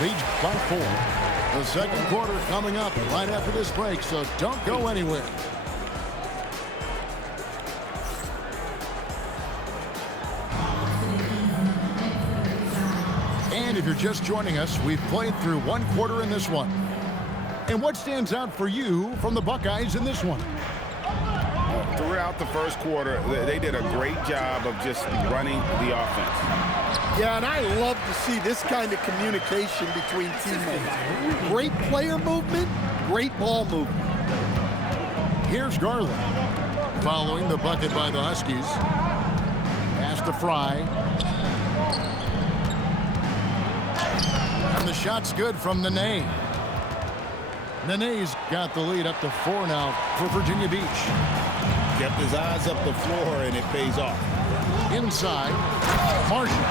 leads by 4. The second quarter coming up right after this break, so don't go anywhere. And if you're just joining us, we've played through one quarter in this one. And what stands out for you from the Buckeyes in this one? Throughout the first quarter, they did a great job of just running the offense. Yeah, and I love to see this kind of communication between teammates. Great player movement, great ball movement. Here's Garland. Following the bucket by the Huskies. Pass to Fry. And the shot's good from Nene. Nene's got the lead up to 4 now for Virginia Beach. Kept his eyes up the floor, and it pays off. Inside, Marshall.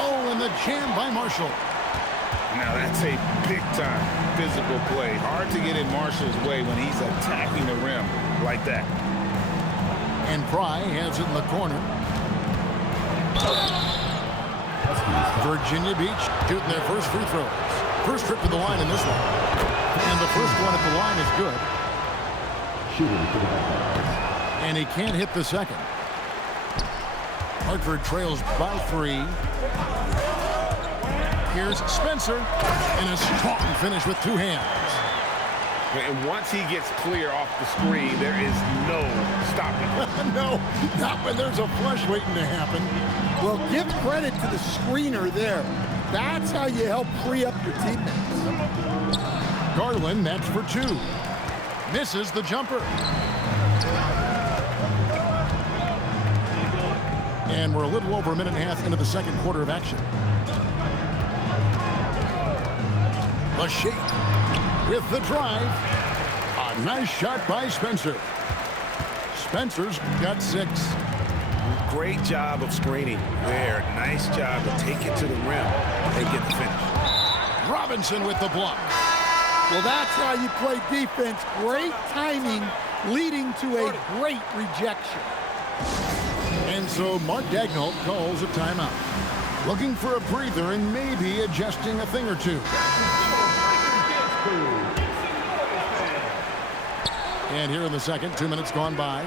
Oh, and the jam by Marshall. Now that's a big-time physical play. Hard to get in Marshall's way when he's attacking the rim like that. And Fry has it in the corner. Virginia Beach shooting their first free throws. First trip to the line in this one. And the first one at the line is good. And he can't hit the second. Hartford trails by 3. Here's Spencer. And a strong finish with 2 hands. And once he gets clear off the screen, there is no stopping. No, not when there's a flush waiting to happen. Well, give credit to the screener there. That's how you help free up your teammates. Garland, that's for 2. Misses the jumper. And we're a little over a minute and a half into the second quarter of action. The shake with the drive. A nice shot by Spencer. Spencer's got 6. Great job of screening there. Nice job to take it to the rim and get the finish. Robinson with the block. Well, that's how you play defense. Great timing leading to a great rejection. And so Mark Daigneault calls a timeout. Looking for a breather and maybe adjusting a thing or two. And here in the second, 2 minutes gone by.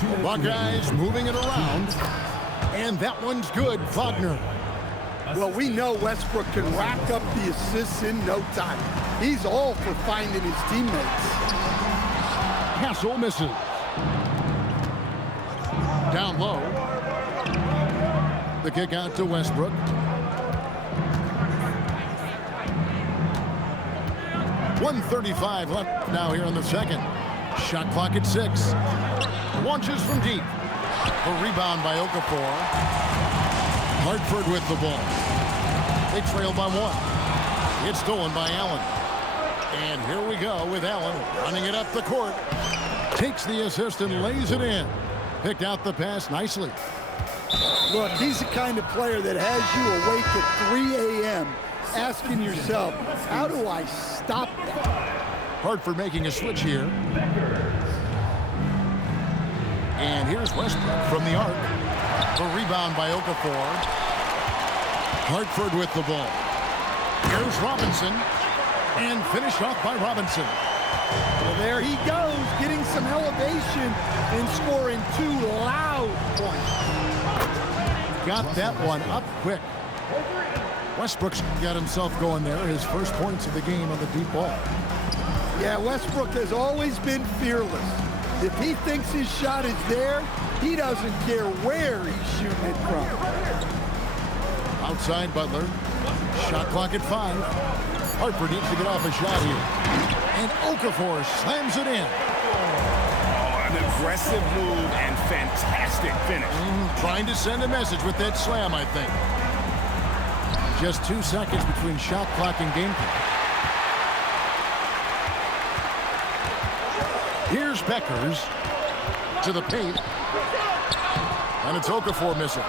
The Buckeyes moving it around. And that one's good, Faulkner. Well, we know Westbrook can rack up the assists in no time. He's all for finding his teammates. Hassel misses. Down low. The kick out to Westbrook. .135 left now here in the second. Shot clock at 6. Launches from deep. A rebound by Okafor. Hartford with the ball. They trail by 1. It's stolen by Allen. And here we go with Allen running it up the court. Takes the assist and lays it in. Picked out the pass nicely. Look, he's the kind of player that has you awake at 3 a.m. asking yourself, how do I stop that? Hartford making a switch here. And here's Westbrook from the arc. The rebound by Okafor. Hartford with the ball. Here's Robinson. And finished off by Robinson. Well, there he goes, getting some elevation and scoring 2 loud points. Got that one up quick. Westbrook's got himself going there. His first points of the game on the deep ball. Yeah, Westbrook has always been fearless. If he thinks his shot is there, he doesn't care where he's shooting it from. Outside Butler. Shot clock at 5. Hartford needs to get off a shot here. And Okafor slams it in. Oh, an aggressive move and fantastic finish. Trying to send a message with that slam, I think. Just 2 seconds between shot clock and game clock. Here's Beckers to the paint. And it's Okafor missing.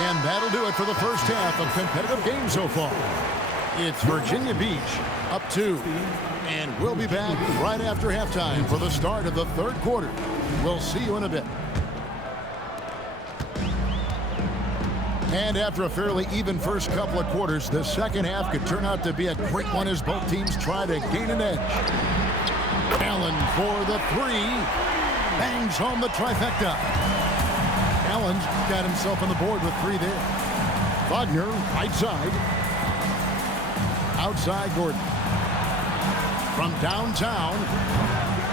And that'll do it for the first half of competitive game so far. It's Virginia Beach up 2. And we'll be back right after halftime for the start of the third quarter. We'll see you in a bit. And after a fairly even first couple of quarters, the second half could turn out to be a great one as both teams try to gain an edge. Allen for the three. Bangs home the trifecta. Allen's got himself on the board with three there. Wagner, right side. Outside Gordon. From downtown.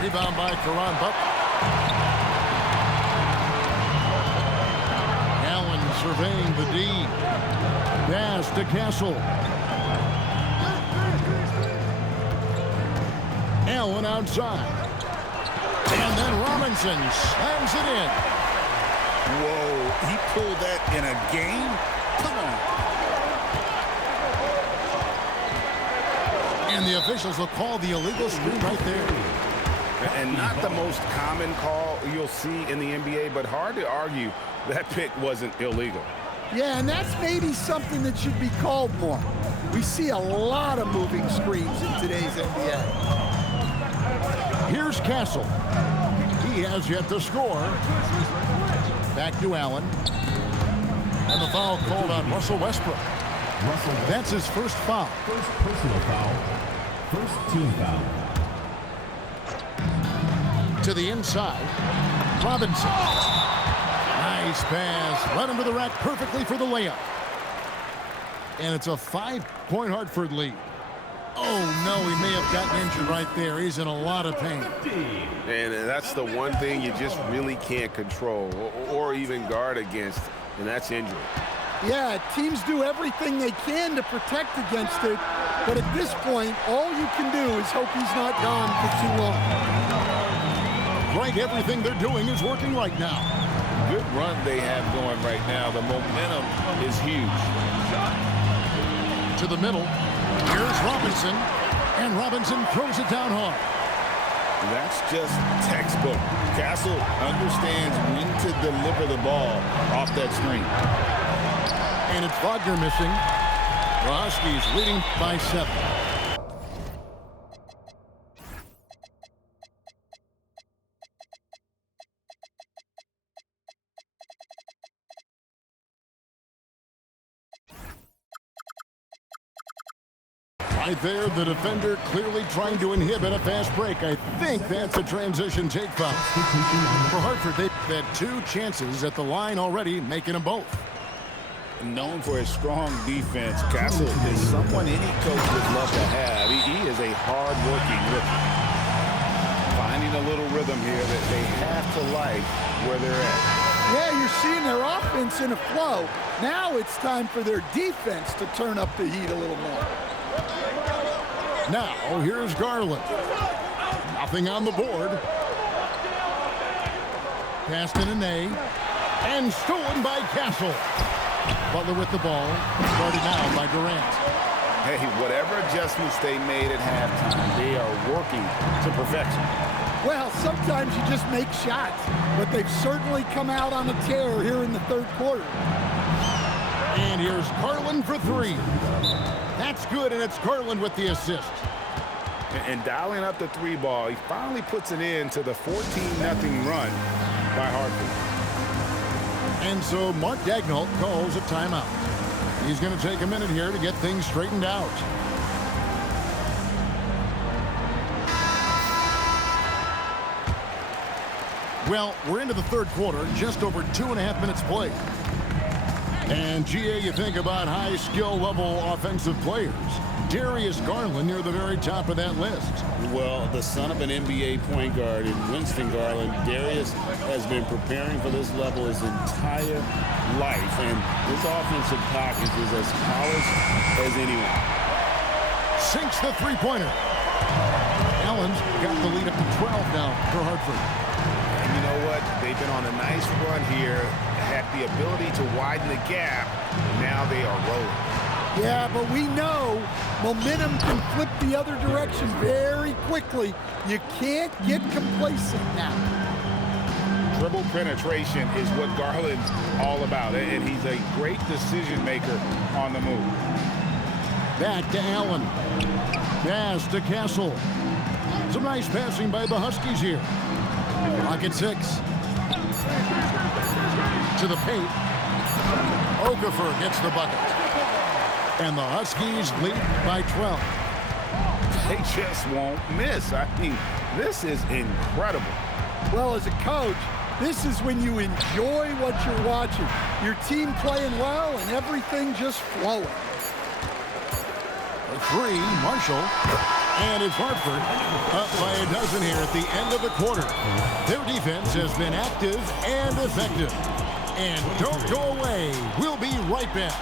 Rebound by Caron Butler. Allen surveying the D. Pass to Castle. Allen outside. And then Robinson slams it in. Whoa, he pulled that in a game? Come on. And the officials will call the illegal screen right there. And not the most common call you'll see in the NBA, but hard to argue that pick wasn't illegal. Yeah, and that's maybe something that should be called more. We see a lot of moving screens in today's NBA. Here's Castle. He has yet to score. Back to Allen. And the foul called on Russell Westbrook. That's his first foul. First personal foul. First team foul. To the inside. Robinson. Nice pass. Led him to the rack perfectly for the layup. And it's a 5-point Hartford lead. Oh, no, he may have gotten injured right there. He's in a lot of pain. And that's the one thing you just really can't control or even guard against, and that's injury. Yeah, teams do everything they can to protect against it, but at this point, all you can do is hope he's not gone for too long. Right, everything they're doing is working right now. Good run they have going right now. The momentum is huge. To the middle. Here's Robinson. And Robinson throws it down hard. That's just textbook. Castle understands when to deliver the ball off that screen. And it's Wagner missing. Huskies leading by 7. Right there, the defender clearly trying to inhibit a fast break. I think that's a transition take foul. For Hartford, they've had 2 chances at the line already, making them both. Known for his strong defense, Castle is someone any coach would love to have. He is a hard-working rookie. Finding a little rhythm here that they have to like where they're at. Yeah, you're seeing their offense in a flow. Now it's time for their defense to turn up the heat a little more. Now, here's Garland. Nothing on the board. Passed in a nay. And stolen by Castle. Butler with the ball. Started now by Durant. Hey, whatever adjustments they made at halftime, they are working to perfection. Well, sometimes you just make shots, but they've certainly come out on a tear here in the third quarter. And here's Garland for 3. That's good, and it's Garland with the assist. And dialing up the 3 ball, he finally puts it in to the 14-0 run by Hartford. And so Mark Daigneault calls a timeout. He's going to take a minute here to get things straightened out. Well, we're into the third quarter, just over 2.5 minutes played. And, GA, you think about high skill level offensive players. Darius Garland near the very top of that list. Well, the son of an NBA point guard in Winston Garland, Darius has been preparing for this level his entire life, and his offensive package is as polished as anyone. Sinks the three-pointer. Allen's got the lead up to 12 now for Hartford. And you know what? They've been on a nice run here, had the ability to widen the gap. Now they are rolling. Yeah, but we know momentum can flip the other direction very quickly. You can't get complacent now. Dribble penetration is what Garland's all about, and he's a great decision maker on the move. Back to Allen. Pass to Castle. Some nice passing by the Huskies here. Clock at 6. To the paint. Okafor gets the bucket. And the Huskies lead by 12. They just won't miss. I mean, this is incredible. Well, as a coach, this is when you enjoy what you're watching. Your team playing well and everything just flowing. A three, Marshall. And it's Hartford up by a dozen here at the end of the quarter. Their defense has been active and effective. And don't go away. We'll be right back.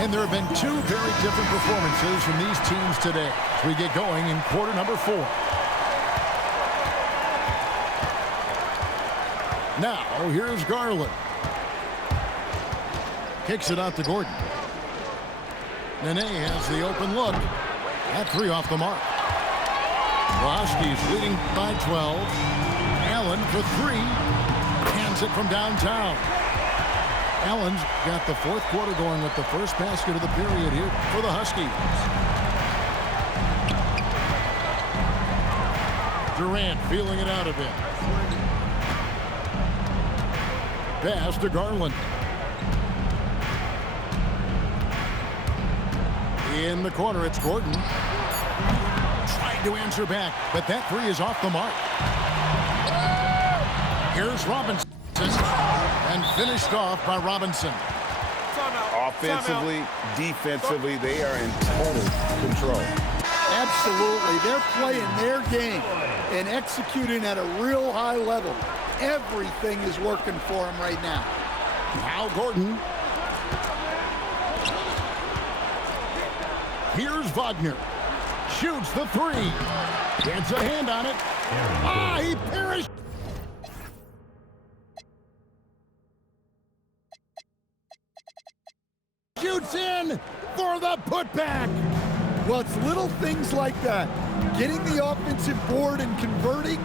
And there have been two very different performances from these teams today as we get going in quarter number 4. Now, here's Garland. Kicks it out to Gordon. Nene has the open look. That three off the mark. Huskies leading by 12. Allen for three. Hands it from downtown. Allen's got the fourth quarter going with the first basket of the period here for the Huskies. Durant feeling it out a bit. Pass to Garland. In the corner, it's Gordon. Trying to answer back, but that three is off the mark. Here's Robinson. And finished off by Robinson. Offensively, defensively, they are in total control. Absolutely. They're playing their game and executing at a real high level. Everything is working for them right now. Now Gordon. Here's Wagner. Shoots the three. Gets a hand on it. He perished. Shoots in for the putback. Well, it's little things like that. Getting the offensive board and converting,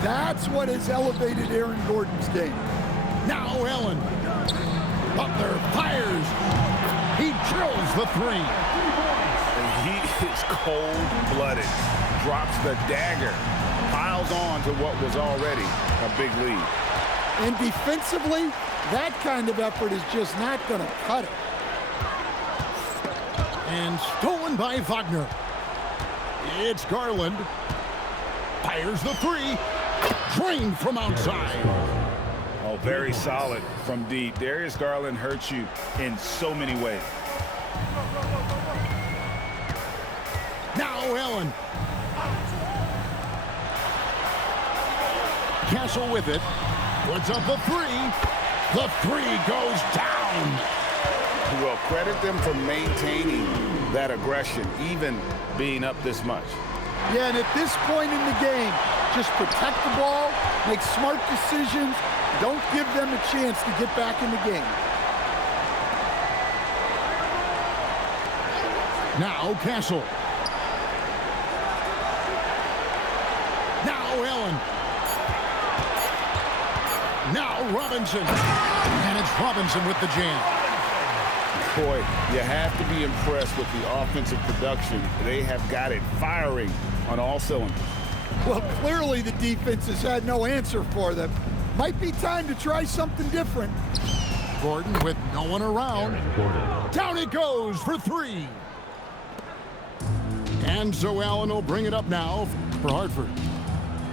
that's what has elevated Aaron Gordon's game. Now Allen. Butler fires. He drills the three. And he is cold-blooded. Drops the dagger. Piles on to what was already a big lead. And defensively, that kind of effort is just not going to cut it. And stolen by Wagner. It's Garland. Fires the three. Drained from outside. Oh, very solid from deep. Darius Garland hurts you in so many ways. Now Allen. Castle with it. Puts up the three. The three goes down. Well, credit them for maintaining that aggression, even being up this much. Yeah, and at this point in the game, just protect the ball, make smart decisions, don't give them a chance to get back in the game. Now Castle. Now Allen. Now Robinson. And it's Robinson with the jam. Boy, you have to be impressed with the offensive production. They have got it firing on all cylinders. Well, clearly the defense has had no answer for them. Might be time to try something different. Gordon with no one around. Down it goes for three. And so Allen will bring it up now for Hartford.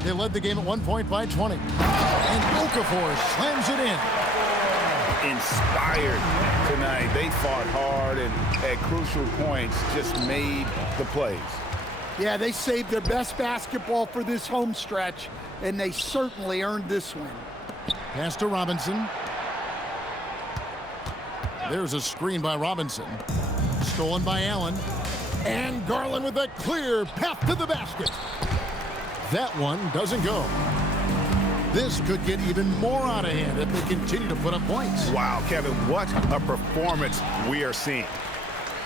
They led the game at 1 point by 20. And Okafor slams it in. Inspired tonight. They fought hard and at crucial points just made the plays. Yeah, they saved their best basketball for this home stretch, and they certainly earned this win. Pass to Robinson. There's a screen by Robinson. Stolen by Allen. And Garland with a clear path to the basket. That one doesn't go. This could get even more out of hand if they continue to put up points. Wow, Kevin, what a performance we are seeing.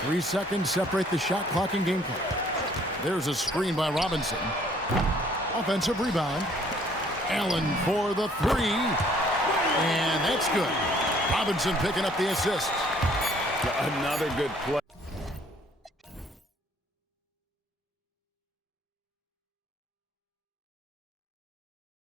3 seconds separate the shot clock and game clock. There's a screen by Robinson. Offensive rebound. Allen for the three. And that's good. Robinson picking up the assist. Another good play.